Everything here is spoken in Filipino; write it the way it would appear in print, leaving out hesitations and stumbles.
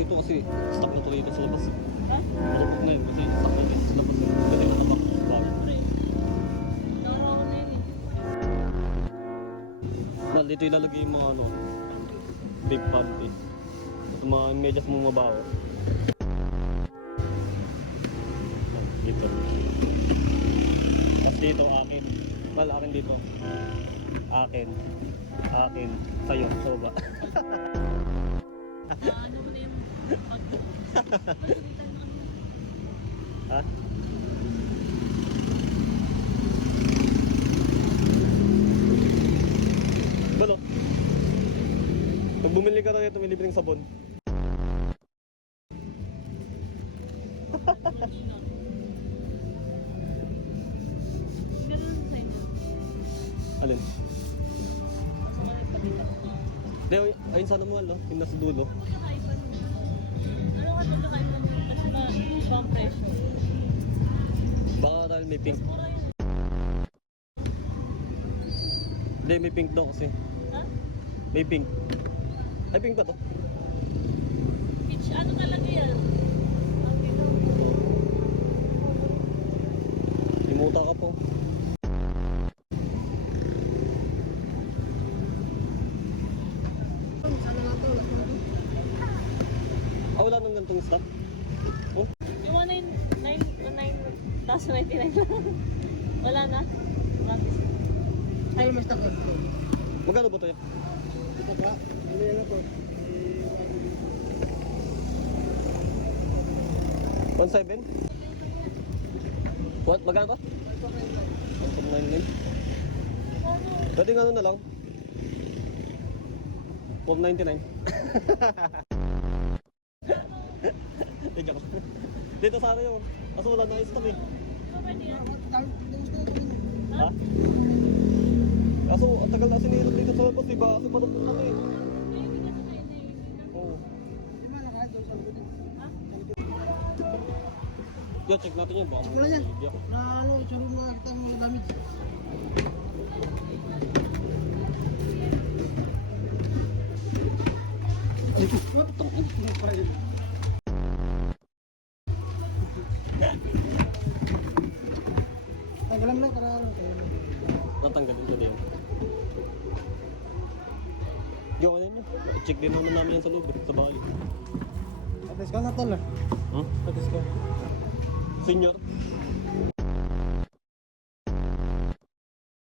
nito kasi stock na tuloy sa labas. Ha? Marupok na yun kasi stock na sa labas. Kasi yung tabak. Naraw na yun eh. Mal, dito ilalagay yung mga ano, big panty. Ito mga medyas mo mabaho. Dito. Tapos dito akin. Mal, akin dito. Akin. Akin. Sa'yo. So ba? Ano mo na yung Ha? Balo. Pag bumili ka na nito, may libreng sabon. Ganun sa inyo. Alin? Sa mga nagpakita ko. Hindi, ayun sana mo, no? Yung nasa dulo. Magkakaiba nun. Ano ka magkakaiba nun? Kasi ibang presyo. Baka dahil may pink. Mas mura yun. Hindi, may pink daw kasi. Ha? May pink. Ay, pink ba to? Peach, ano talaga yan? Ang dito. Limuta ka po. Ah, wala nang gantong stock? Oh, Yung mga 9, tapos 99 lang. Wala na. Gratis. Ay, mas takot. magkano ba to yan? Ito pa? Ano yan ako? 1.7? What? Magkano ba? 1.99? Pwede nga ano na lang. 4.99. Ikaw. Dito sana yun. Kaso wala na stock eh. Pwede yan. Ha? Kaso ang tagal na sinilog dito sa labas, diba? Kasi parang ano eh. Oo. Yeah, check natin yun. Baka Wala yan. hindi ako. Na ano, tsuro mo kita ang mga gamit. Tanggalan lang para ano kayo. Natanggalin ko din. Gawa na yun. I-check din naman namin yan sa loob, sa bahay. Patis ka na tol ah. Huh? Patis ka. Senior?